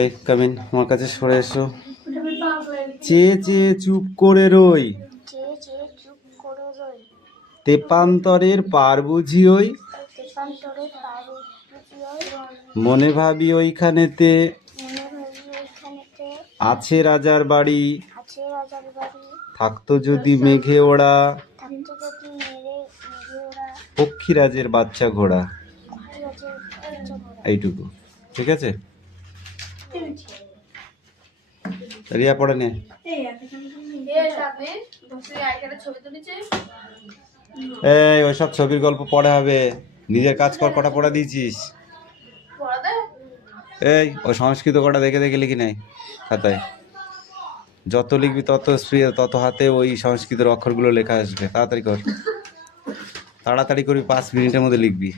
এই কামিন, আমার কাছে সরে এসো। চেয়ে চেয়ে চুপ করে রই, তেপান্তরের পার বুঝি ওই, মনে ভাবি ওইখানেতে আছে রাজার বাড়ি, থাকতো যদি মেঘে ওড়া, পক্ষীরাজের বাচ্চা ঘোড়া। এইটুকু ঠিক আছে? রিয়া পড়ে নে। এই ওইসব ছবির গল্প পড়ে হবে, নিজের কাজ কর। কটা পড়া দিয়েছিস? এই ওই সংস্কৃত কটা দেখে দেখে লিখি নাই খাতায়। যত লিখবি তত স্পিড, তত হাতে ওই সংস্কৃতের অক্ষরগুলো লেখা আসবে। তাড়াতাড়ি কর, তাড়াতাড়ি করবি, 5 মিনিটের মধ্যে লিখবি।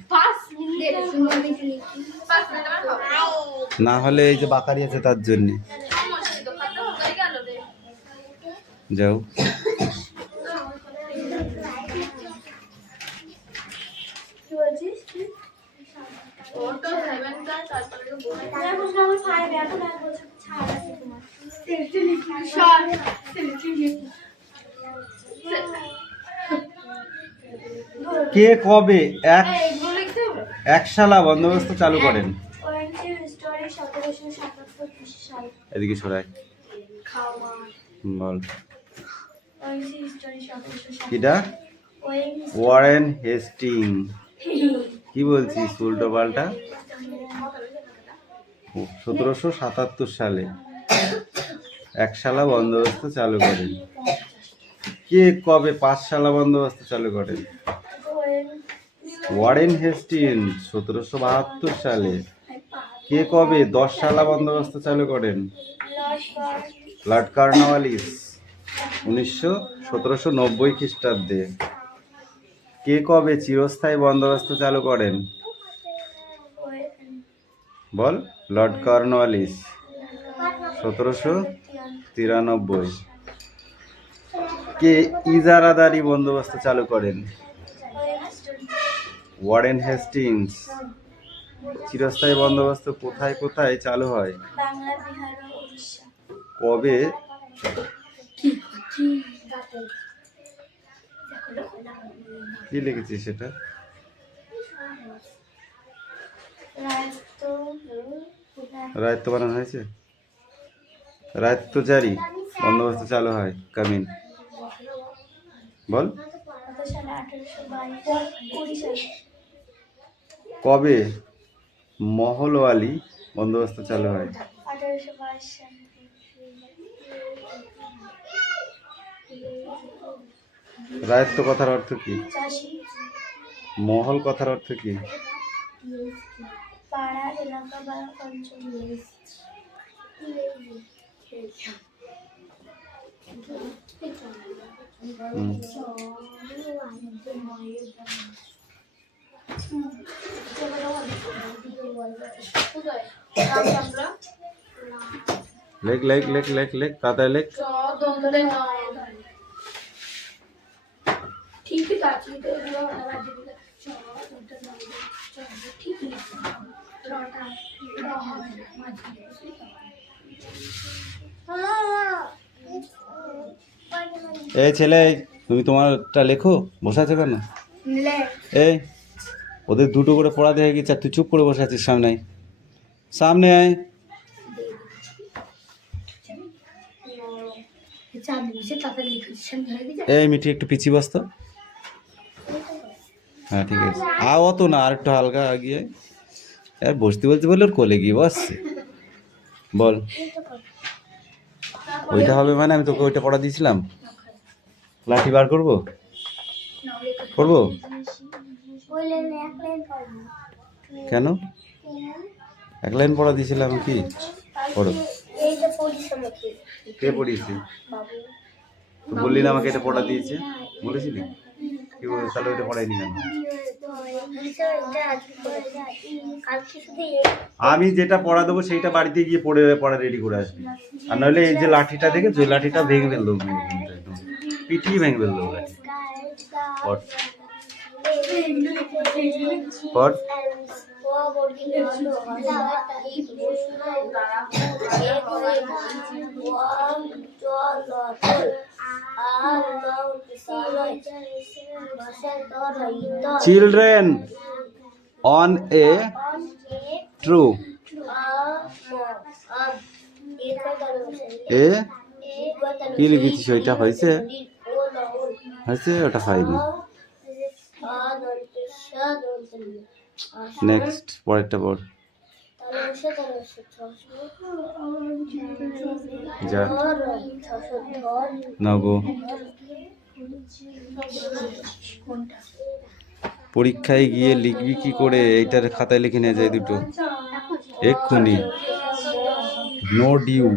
না হলে এই যে বাকারি আছে তার জন্য যাও। কে কবে একশালা বন্দোবস্ত চালু করেন? এদিকে সরাই বল। কিটা? Warren Hastings. কি বলছিস উল্টো পাল্টা? 1777 সালে একশালা বন্দোবস্ত চালু করেন। কে কবে 5 শালা বন্দোবস্ত চালু করেন? ওয়ারেন হেস্টিং 1772 সালে। কে কবে 10 শালা বন্দোবস্ত চালু করেন? লর্ড কর্নওয়ালিস 1790 খ্রিস্টাব্দে। কে কবে চিরস্থায়ী বন্দোবস্ত চালু করেন? বল। Lord Cornwallis 1793। কে ইজারাদারি বন্দোবস্ত চালু করেন? Warren Hastings. চিরস্থায়ী বন্দোবস্ত কোথায় কোথায় চালু হয়? কবে? কি লিখেছিস সেটা? রায়ত্ত বানানো হয়েছে। রায়ত্ত জারি বন্দোবস্ত চালু হয়। কামিন বল। কবে মহলওয়ালি বন্দোবস্ত চালু হয়? রায়ত্ত কথার অর্থ কি? মহল কথার অর্থ কি? পাড়া, এলাকা বা অঞ্চল। লেখ লেখ লেখ লেখ লেখ তাড়াতাড়ি লেখ। এই ছেলে, তুমি তোমারটা লেখো, বসে আছো কেন? এই ওদের দুটো করে পড়া দেখে গেছে, তুই চুপ করে বসে আছিস। সামনে আয়, সামনে আয়। এই মিঠি একটু পিছিয়ে বসতো। হ্যাঁ ঠিক আছে, অত না, আর একটু হালকা আগিয়ে। আর বসতে বলতে বলে ওর কোলে গিয়ে বসছে। বল। ওইটা হবে মানে আমি তোকে ওইটা পড়া দিয়েছিলাম। লাঠি বার করবো? করবো কেন? 1 লাইন পড়া দিয়েছিলাম। কি পড়ো? কে পড়িয়েছে? বললি না আমাকে এটা পড়া দিয়েছে, বলেছিলি? কি বল, তাহলে ওইটা পড়াইনি কেন? আমি যেটা পড়া দেবো সেইটা বাড়িতে গিয়ে পড়া রেডি করে আসবি। আর নইলে এই যে লাঠিটা দেখে, যে লাঠিটা ভেঙে ফেললো, পিটিয়ে ভেঙে ফেললো লাঠি। পর চিলড্রেন অন এ ট্রু এ কি লিখেছিস ওইটা হয়েছে হয়েছে ওটা হয়নি নেক্সট পরেরটা পর যা নগো পরীক্ষায় গিয়ে লিখবি কি করে এইটার খাতায় লিখে নিয়ে যায় দুটো এক্ষুনি নো ডিউ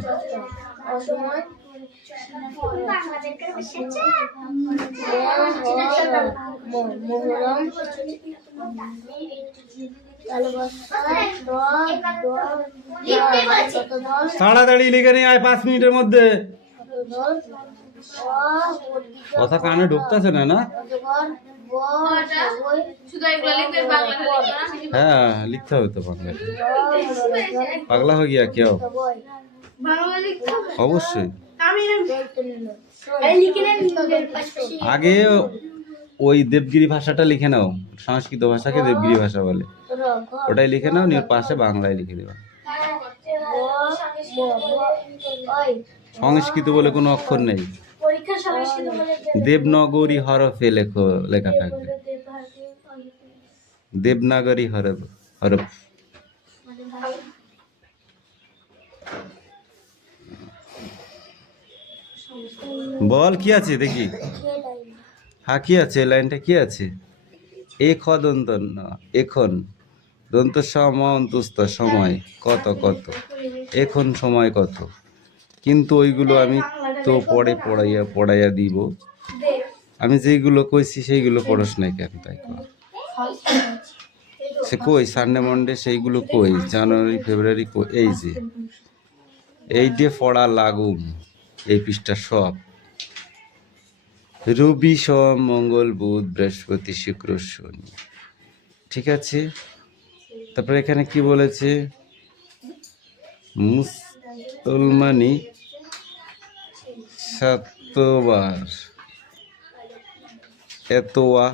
তাড়াতাড়ি লিখে নিয়ে আয় 5 মিনিটের মধ্যে কথা কানে ঢুকতেছে না না হ্যাঁ লিখতে হবে তো বাংলা পাগলা হয়ে গিয়া কেউ অবশ্যই আগে ওই দেবগিরি ভাষাটা লিখে নাও সংস্কৃত ভাষাকে দেবগিরি ভাষা বলে ওটাই লিখে নাও নিয়ে পাশে বাংলায় লিখে দেবা সংস্কৃত বলে কোনো অক্ষর নেই দেবনাগরী হরফে লেখা থাকবে দেবনাগরী হরফ হরফ বল কি আছে দেখি হ্যাঁ কি আছে লাইনটা কি আছে দন্ত এখন দন্ত অন্তস্থ সময় কত কত এখন সময় কত কিন্তু ওইগুলো আমি তো পরে পড়াইয়া দিব আমি যেগুলো কইছি সেইগুলো পড়স নাই কেন তাই সে কই সানডে মন্ডে সেইগুলো কই জানুয়ারি ফেব্রুয়ারি কই এই যে পড়া লাগুম এই পৃষ্ঠা সব রবি সোম মঙ্গল বুধ বৃহস্পতি শুক্র শনি ঠিক আছে তারপরে এখানে কি বলেছে মুসলমানি সাতবার এতোয়া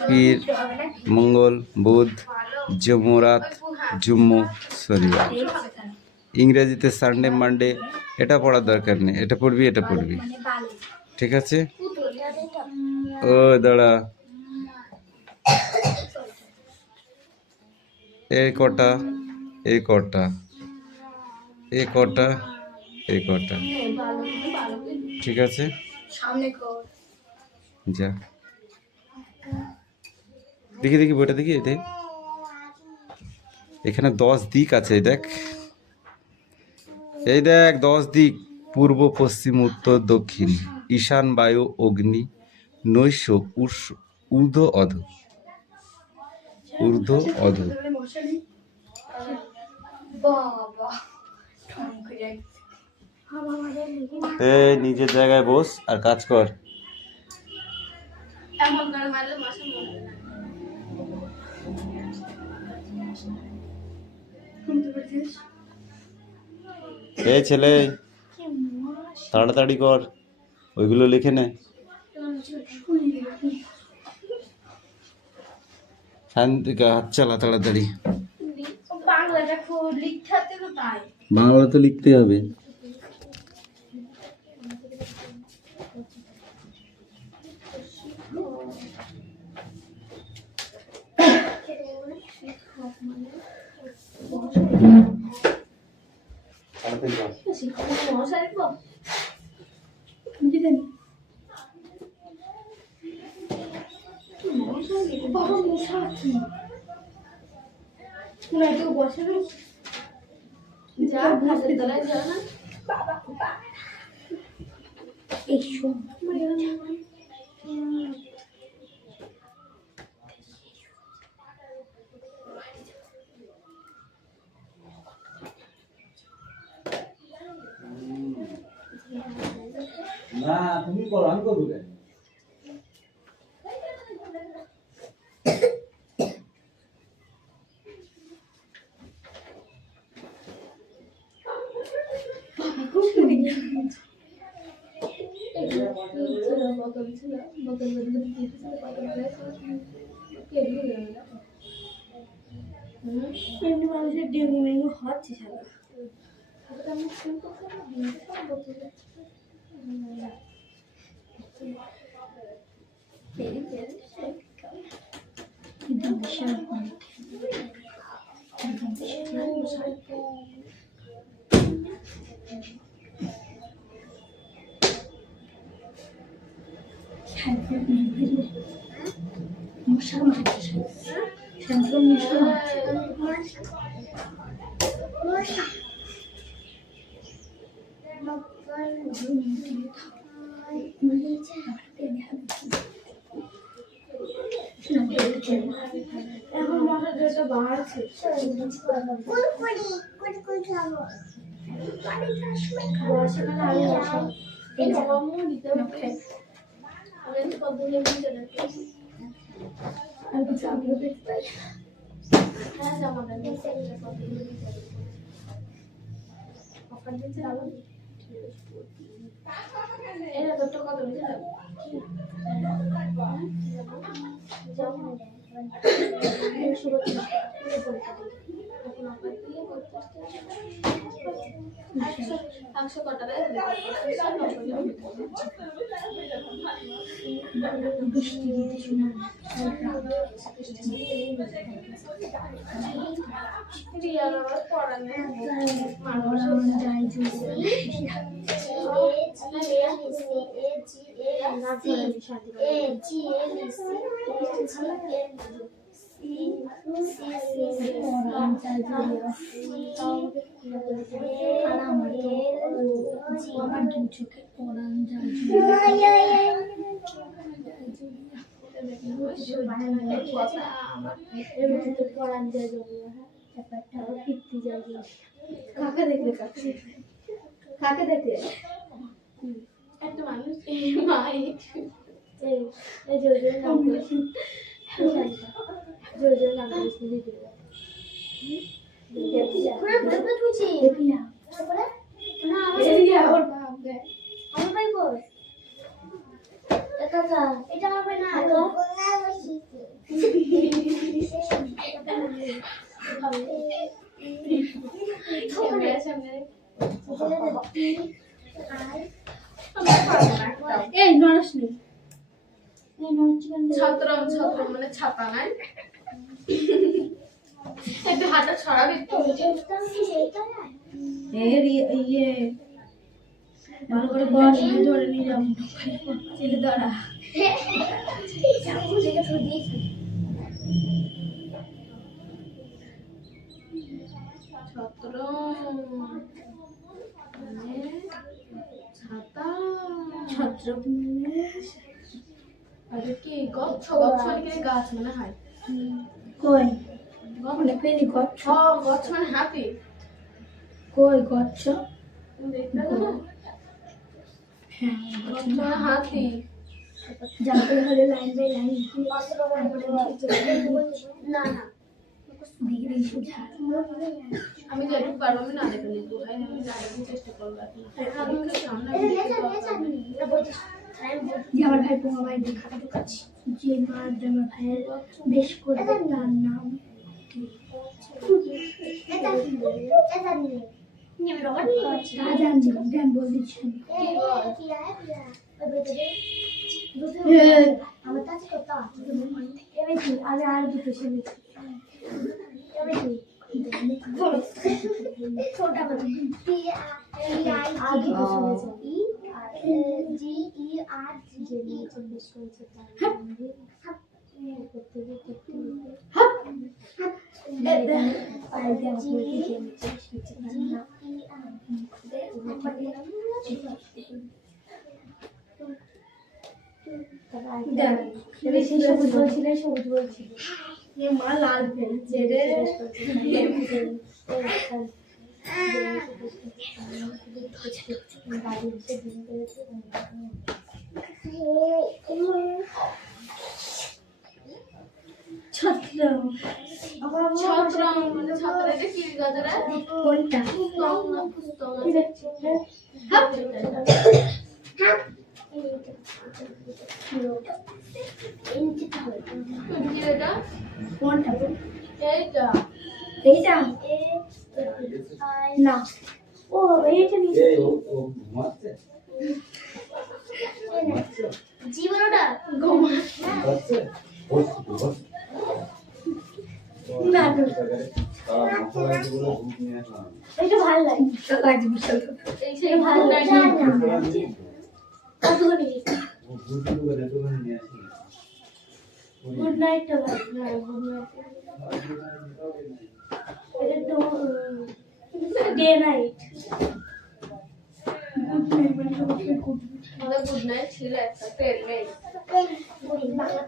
পীর মঙ্গল বুধ জমরাত জুম্মু শনিবার ইংরেজিতে সানডে মানডে এটা পড়ার দরকার নেই এটা পড়বি ঠিক আছে ও দাঁড়া এই কটা ঠিক আছে যা দেখি বইটা দেখি এখানে 10 দিক আছে দেখ 10 দিক পূর্ব পশ্চিম উত্তর দক্ষিণ ঈশান বায়ু অগ্নি নৈশ ঊর্ধ্ব অধ নিজের জায়গায় বস আর কাজ কর এই ছেলে তাড়াতাড়ি কর ওইগুলো লিখে নে শান্তিকে হাত চালা তাড়াতাড়ি বাংলা তো লিখতে হবে না তুমি করো আমি করবো এমনি মানুষের ডেঙ্গু মেঙ্গু হচ্ছে সারা মশা মারছে মশা এখন মশা যেটা বাড়ছে আমার দু চোখে পড়ান যায় কাকে দেখলে কাকে দেখলে একটা মানুষ এই নরস নেই ছত্রম ছত্রম মানে ছাতা নাই একটু হাতটা ছড়াবি এর ইয়ে ভালো করে বল ধরে নিয়ে যাবো ছেলে দাঁড়া ছত্রম মানে ছাতা ছত্রম আরে কি গছ গছ মানে কি গাছ মানে হয় কই মানে পেনি গছ গছ মানে হাতি কই গছ দেখতে না হ্যাঁ গছ মানে হাতি যাতে হলে লাইন বাই লাইন না না আমি যেটুকু পারবো আমি না দেখে লিখবো আমি জানার চেষ্টা করবো আমার ভাই পোঙা ভাই দেখা ঢুকাচ্ছি যে মার আমার ভাইয়ের বেশ করে তার নাম বল দিচ্ছি আমার কাছে কত আমি আর দুটো ছেলে छोटा সবুজ বলছিলে সবুজ বলছি মা লাল ফেলছে রে ছত্রম ছত্রম মানে ছত্রে কি গাজরা কোনটা পুস্তং না পুস্তং হ্যাঁ এটা কোনটা এইটা এইটা না ও এইটা নিচে ঘুমাচ্ছে জীবনটা ঘুমাচ্ছে না এটা ভালো লাগে কাজ বিশাল এইটা ভালো লাগে কত করে গুড নাইট টা ভালো গুড নাইট এটা তো ডে নাইট গুড নাইট ছিল একটা পেন নেই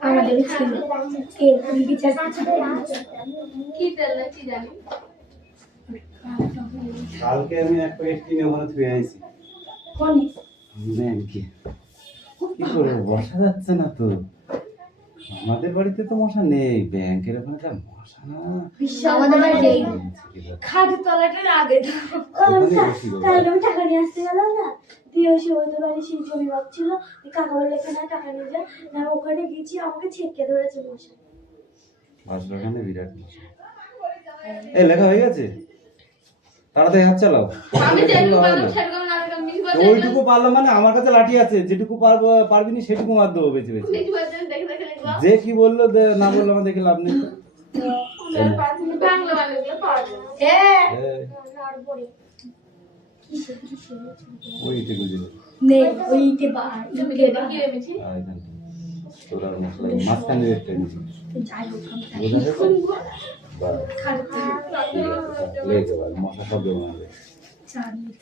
আমাদের ছিল কি তেল কি জানি কালকে আমি এক প্যাকেট কিনে ওখানে ধুয়ে আইছি কোন ব্যাংকে কি করবো বসা যাচ্ছে না তো আমাদের বাড়িতে তো মশা নেই ব্যাংকের ওখানে যা মশা না আমাদের বাড়ি খাট তলাটার আগে তাহলে আমি টাকা নিয়ে আসতে গেলাম না দিয়ে ওই ওদের বাড়ি সেই জমি বাপ ছিল কাকা বলে এখানে টাকা নিয়ে যায় না ওখানে গেছি আমাকে ছেঁকে ধরেছে মশা আসলে ওখানে বিরাট মশা এই লেখা হয়ে গেছে তাড়াতাড়ি হাত চালাও আমি যেটুকু পারলাম সেরকম না এরকম মিশবা ওইটুকু পারলাম মানে আমার কাছে লাঠি আছে যেটুকু পারবো পারবি না সেটুকু মার দেবো বেঁচে বেঁচে মিশবা দেখে দেখে লিখবা যে কি বললো না বললো আমার দেখে লাভ নেই বাংলা মানে পাওয়া যায় হ্যাঁ এই, আর পরে কিসে কিসে ওইটে গুজে নে ওইতে বা তুমি দেখে কি মিছি আর এখানে তোরা মশলা মাঝখানে রেখে নিছি যাই হোক বোঝা গেছে বাস খাড়তে লেগে গেল মশা সব জমা হবে চালিয়ে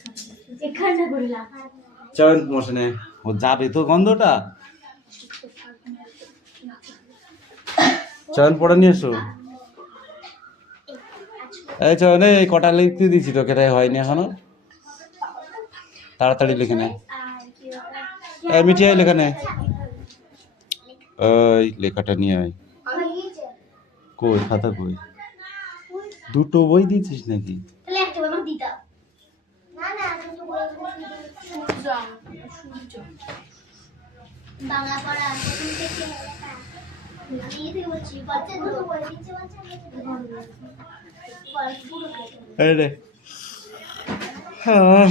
এখানে করলাম চল মশা নে ও যাবে তো গন্ধটা চয়ন পড়ে নিয়ে এসো এই চয়ন এই কটা লিখতে দিছি তোকে তাই হয়নি এখনো তাড়াতাড়ি লিখে নে এই মিঠিয়ে লেখা নে ওই লেখাটা নিয়ে আয় কই খাতা কই দুটো বই দিয়েছিস নাকি তাহলে একটা আমার দিতা না না দুটো বই সূর্য বাংলা পড়া প্রথম থেকে আমি এই থেকে বলছি বাচ্চা দুটো বই দিচ্ছে বাচ্চা পুরো এই রে হ্যাঁ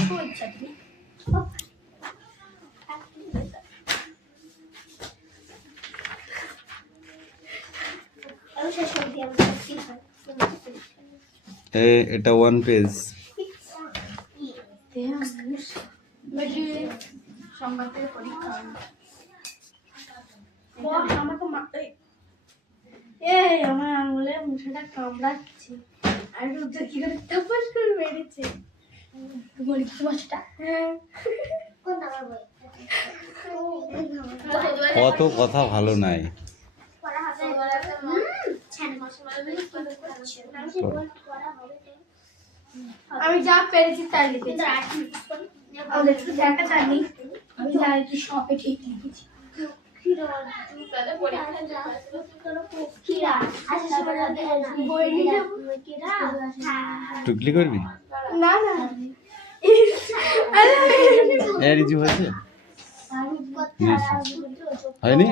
এটা 1 পেজ সংবাদের পরীক্ষা এই আমার আঙুলে মুঠাটা কামড়াচ্ছে আর রুদ্র কি করে তাপস করে মেরেছে বলি কি মাছটা হ্যাঁ কোন নাম্বার বই কত কথা ভালো নাই আমি যা পেরেছি তাই লিখেছি আমাদের একটু দেখা জানি আমি জানি তুই সবে ঠিক লিখেছি টুকলি করবি না না রিজু হয়েছে হয়নি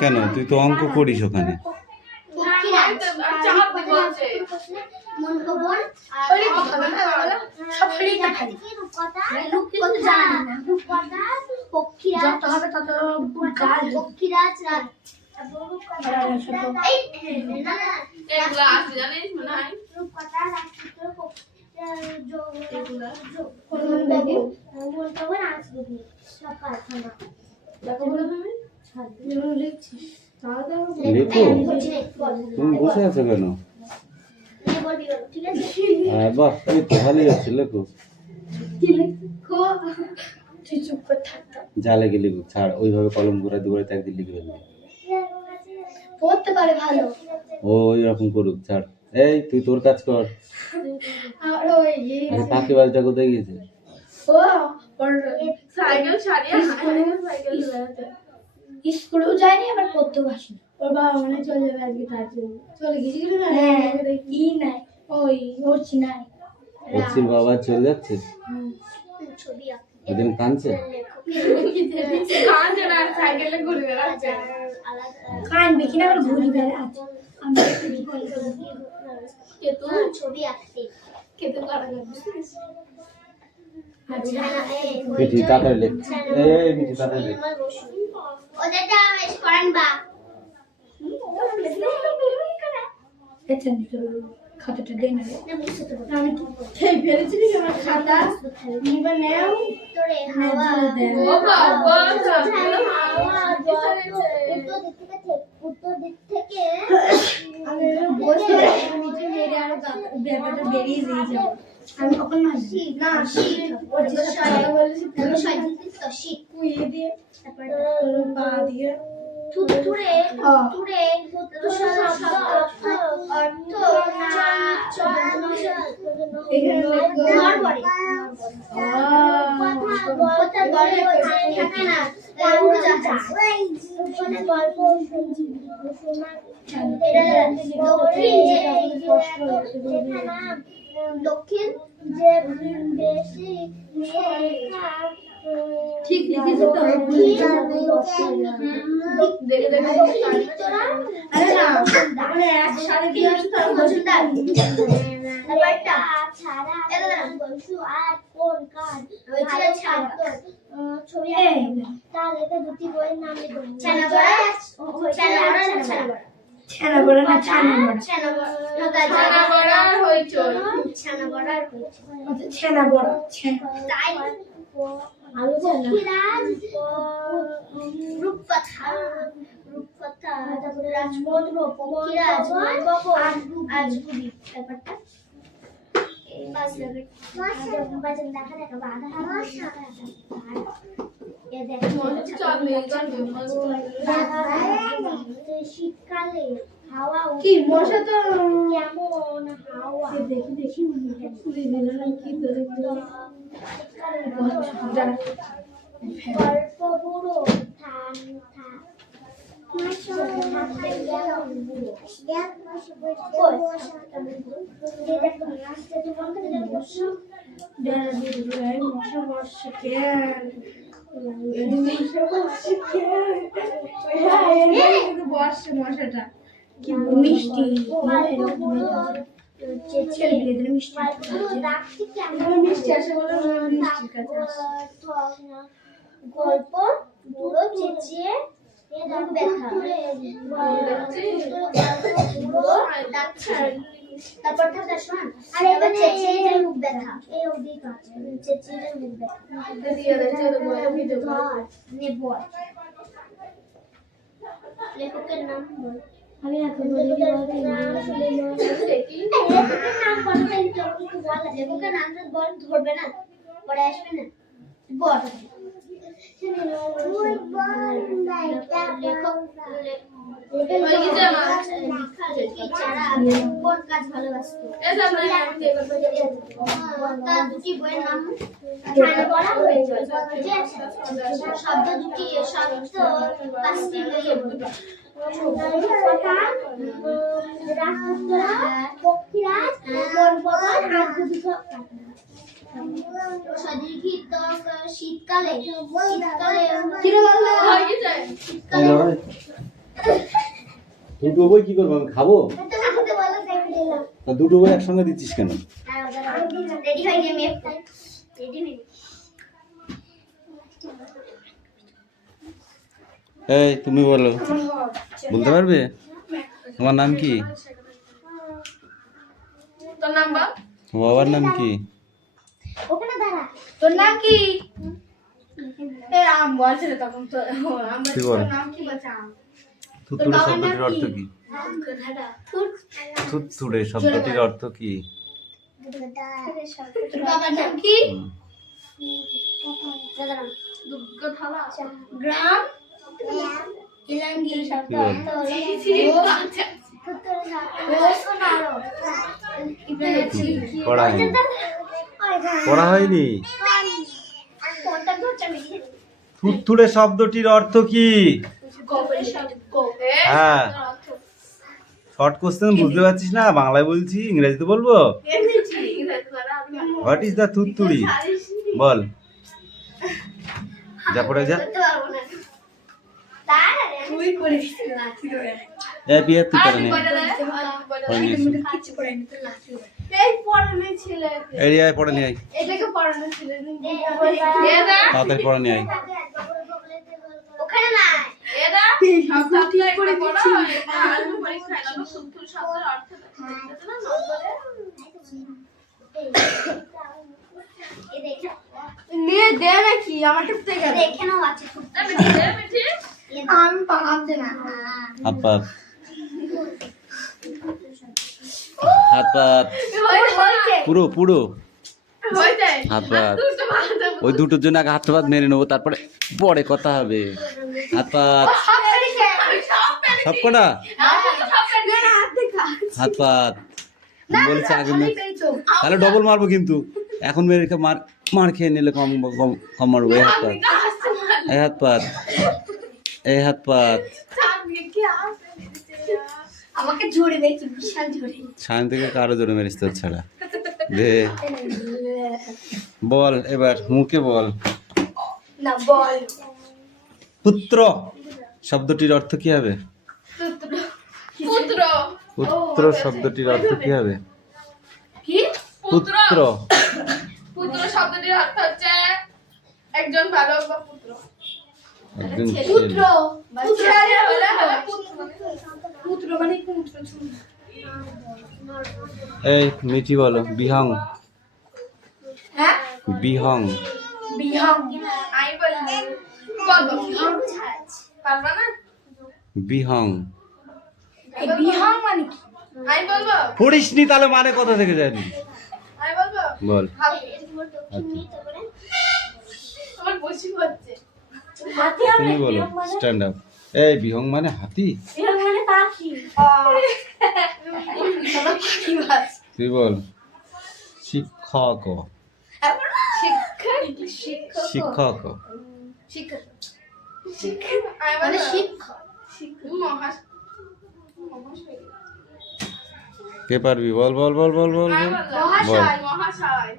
কেন তুই তো অঙ্ক করিস ওখানে যত হবে তত গাছ পক্ষীরাজ লেখো তুমি বসে আছো কেন বাহ তুমি তো ভালোই আছো লেখো যা লেগে লিখুক ছাড় ওইভাবে কলম ঘুরে দুপুরে একদিন লিখে ফেলবে পড়তে পারে ভালো ও ওই রকম করুক ছাড় এই তুই তোর কাজ কর। আর ওই আচ্ছা কাকি বাড়িটা কোথায় গিয়েছে? ও ওর সাইকেল ছাড়িয়ে সাইকেল বেড়াতে স্কুলেও যায়নি আবার পড়তেও আসেনি। ওর বাবা মনে হয় চলে যাবে আজকে তার জন্য চলে গেছে কিছু না কি নাই ওই ওর চিনাই ওর বাবা চলে যাচ্ছে, ছবি ওদিন কাঁদছে। কাঁদছে না সাইকেলে ঘুরে বেড়াচ্ছে কাঁদবে কিনা আবার ঘুরে বেড়াচ্ছে আমরা একটু ছবি আঁকতে খেতে করা যাবে মিঠি তাড়াতাড়ি লেখ, এই মিঠি তাড়াতাড়ি লেখ। ওদেরটা বেশ করেন বা এটা খাতাটা দেন না আমি খেয়ে ফেলেছি কি আমার খাতা নিবা নাও তোরে হাওয়া ও বাবা উত্তর দিক থেকে আমি বসে নিচে মেরে আর ব্যাপারটা বেরিয়ে দিয়েছে আমি কখন না শীত ওর যে সাইয়া বলেছি পুরো সাইজি তো শীত কুইয়ে দিয়ে তারপর পা দিয়ে তুরে শব্দ অর্থ না এখানে নরবরে কথা বলে থাকে না উড়োজাহাজ ওখানে গল্প শুনছি দক্ষিণ যে বেশি ঠিক লিখেছি তো আরে না মানে এক সাড়ে দিয়ে আসছে তার মজুদার ব্যাপারটা ছাড়া বলছু আর কোন কাজ ওইটা ছাড়া ছবি তার লেখা দুটি বইয়ের নাম লিখো ছানাবড়া ছানাবড়া না ছানাবড়া হইচই ছানাবড়া ছানাবড়া তাই পক্ষীরাজ রূপকথা তারপরে রাজপুত্র পক্ষীরাজ আজগুবি ব্যাপারটা শীতকালে হাওয়া কি মশা তো কেমন হাওয়া দেখি গল্প বুড়ো মশাটা কি মিষ্টি মিষ্টি আসে বলে গল্প বুড়ো চেঁচিয়ে ব্যথা তারপর থাকে শোন আর এবার চেঁচিয়ে মুখ ব্যথা এই অবধি কাজ চেঁচিয়ে মুখ ব্যথা লেখকের নাম বল আমি এখন লেখকের নাম লেখকের নাম বল ধরবে না পরে আসবে না বল কোন কাজ ভালোবাসতো দুটি বইয়ের নাম বলা হয়েছে শব্দ দুটি শব্দ পাঁচটি পক্ষীরাজ শীতকালে দুটো বই কি করবো, আমি খাবো? দুটো বই একসঙ্গে দিচ্ছিস কেন? এই তুমি বলো, বলতে পারবে তোমার নাম কি? তোর নাম বল। বাবার নাম কি? তোর নাম কি? আম বলছে তখন তো নাম কি বলছে? আম। থুতুড়ে শব্দটির অর্থ কি? থুতুড়ে শব্দটির অর্থ কি? বাবার নাম কি? গ্রাম ইলাঙ্গি পড়া হয়নি, পড়া হয়নি। থুরথুরে শব্দটির অর্থ কি? হ্যাঁ, শর্ট কোশ্চেন বুঝতে পারছিস না, বাংলায় বলছি, ইংরেজিতে বলবো। হোয়াট ইজ দ্য থুরথুরি? বল, যা পড়ে যা। এ বিয়ে তুই করে নে, এরিয়ায় পড়ে নিয়ে আয়, তাড়াতাড়ি পড়ে নিয়ে আয়। নিয়ে দে নাকি আমার টুকতে গেল দেখে নাও আছে আমি পাকাতে না হাত পাত, হাত পাত, পুরো পুরো হাত পাত। ওই দুটোর জন্য আগে হাত পাত মেরে নেবো, তারপরে পরে কথা হবে। হাত পাত, সব কটা হাত পাত বলছে আগে তাহলে ডবল মারবো, কিন্তু এখন মেরে মার মার খেয়ে নিলে কম কম মারবো। এই হাত পাত, এই হাত পাত, এই হাত পাত। আমাকে জোরে মেরেছি, বিশাল জোরে। সামনে থেকে কারো জোরে মেরিস তোর ছাড়া। দে বল, এবার মুখে বল। না বল। পুত্র শব্দটির অর্থ কি হবে? পুত্র। পুত্র শব্দটির অর্থ কি হবে? কি? পুত্র। পুত্র শব্দটির অর্থ হচ্ছে একজন বালক বা পুত্র। একজন পুত্র। ছেলে। পুত্র মানে পুত্র। এই মিঠি বলো, বিহং। হ্যাঁ? বিহং। বিহাম। আমি বলবো, বলবো পারবা না? বিহং। এই বিহাম মানে কি? আমি বলবো, পড়িসনি তাহলে মানে কথা থেকে জানি। আমি বলবো বল। আমার বসি হচ্ছে। হাতি তুমি বলো, স্ট্যান্ড আপ। এই বিহং মানে হাতি। বিহাম মানে পাখি। পাখি বাস। তুই বল। শিক্ষক। শিক্ষক। শিক্ষক। শিক্ষক। শিক্ষক। আমি মানে বলবো শিক্ষক। মহাশয়। কে পারবি? বল বল বল বল বল আমি বল। বলবো মহাশয়। মহাশয়।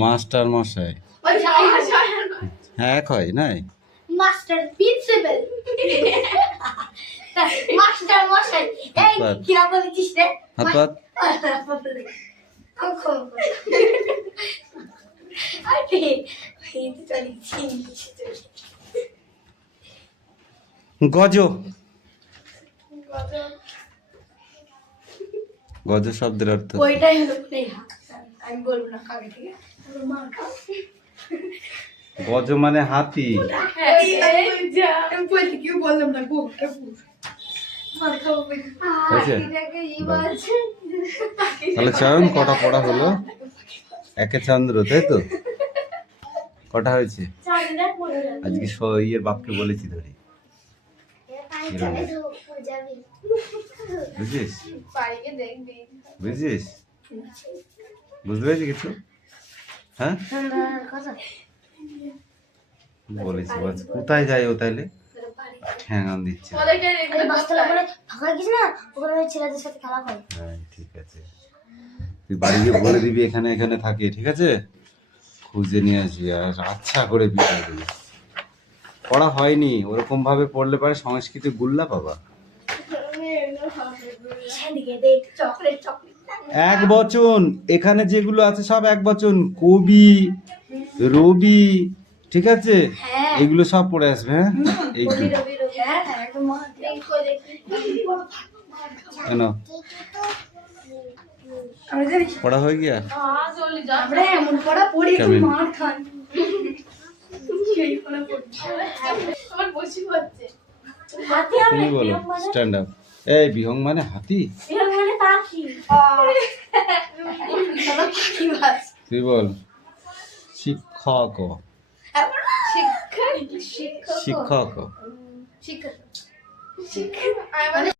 মাস্টার মশাই। মহাশয়। হ্যাঁ, এক হয় নাই? Master principal. মাস্টার মশাই। এই হাত কি বলেছিস রে? হাত পাত। গজ। গজ শব্দের অর্থ ওইটাই হলো নেহা। আমি বলবো না কাকে, ঠিক আছে? মার খাও। গজ মানে হাতি। আমি বলতে কি বললাম না গো, মার খাও। হয়েছে? এটাকে ই বলছে। তাহলে চয়ন কটা পড়া হলো? একে চন্দ্র, তাই তো? কটা হয়েছে? চাঁদরা পড়ে যাবে। আজকে ইয়ের বাপকে বলেছি ধরি, বুঝিস? বাড়িকে দেখবি। বুঝিস? বুঝতে পেরেছি কিছু? হ্যাঁ বলেছি, বলছি কোথায় যাই ও তাইলে হ্যাঁ গান দিচ্ছে। ওদেরকে রেখে ফাঁকা গেছ না, ওখানে ছেলেদের সাথে খেলা করে। হ্যাঁ ঠিক আছে, তুই বাড়ি গিয়ে বলে দিবি এখানে এখানে থাকে, ঠিক আছে? খুঁজে নিয়ে আসবি আর আচ্ছা করে বিদায় দিবি। পড়া হয়নি, ওরকম ভাবে পড়লে পরে সংস্কৃতি গুল্লা পাবা। চকলেট চকলেট এক বচন, এখানে যেগুলো আছে সব এক বচন। কবি, রবি, ঠিক আছে? হ্যাঁ। এগুলো সব পড়ে আসবে। হ্যাঁ এইগুলো হ্যাঁ একদম কেন পড়া হয়ে গিয়া? চলে যা। আমরা এমন পড়া পড়ি কেমন? মার খান। সেই পড়া পড়ছি। আমার বসি হচ্ছে। হাতি হবে তুমি বলো, স্ট্যান্ড আপ। এই বিহং মানে হাতি। বিহাম মানে পাখি। পাখি বাস। তুই বল। শিক্ষক। শিক্ষক। শিক্ষক। শিক্ষক। শিক্ষক। আমি বলবো